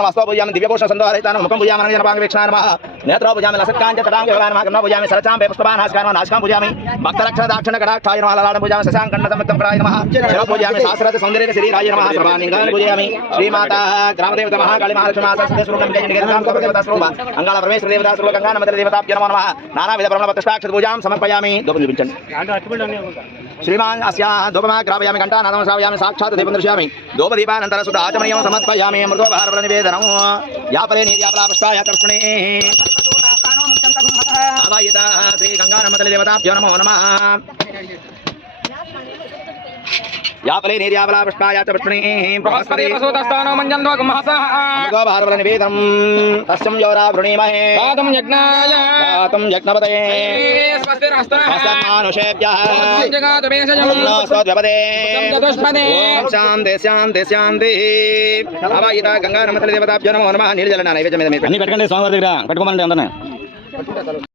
रत्नमस्तो पूजयामि दिव्यभूषण संध्वारितानं मुखं पूजयामि अनंजनपांगवीक्षणाय नमः नेत्रो पूजयामि लसत्काञ्च तडाङ्गयोगाय नमः कर्णो पूजयामि सरचाम्बे पुष्पवान् हास्कान् नासिकां पूजयामि भक्तरक्षण दाक्षिण कटाक्षाय नमः ललाटं पूजयामि शशाङ्कण्डसमुत्तमप्राय नमः शिरो पूजयामि सहस्ररथ सौन्दर्येण शरीराय नमः सर्वाणिङ्गानि पूजयामि श्रीमाता ग्रामदेवता महाकाली महालक्ष्मी माता स्वरूपं जयनिकेतनां कवदेवता स्वरूप अंगाल परमेश्वर देवता स्वरूप गंगा नमः देवताभ्यो नमो नमः नानाविध प्रमाणपत्रष्टाक्षत पूजां समर्पयामि श्रीमान अस्याः धूपमा ग्रापयामि घण्टानादं श्रावयामि साक्षात् दीपं दर्शयामि धूपदीपानन्तरं शुद्ध आचमनीयं समर्पयामि मृदोपहारफलनिवेदनं यापले नीर्यापलापुष्पाय तर्पणे आवाहिताः श्री गंगानमः देवताभ्यो नमो नमः यापले नीर्यापलापुष्पाय तर्पणे बृहस्पति प्रसूतस्थानो मञ्जन्तो गुमहसः मृदोपहारफलनिवेदनं तस्यं योरावृणीमहे पादं यज्ञाय पातं यज्ञपतये स्वस्तिरस्तमानुषेभ्यः शांति शांति शांति अवाहिता गंगा नमः देवताभ्यो नमो नमः निर्जल नैवेद्यमिदं అన్ని పెట్టకండి స్వామివారి దగ్గర పెట్టుకోమనండి అందరినీ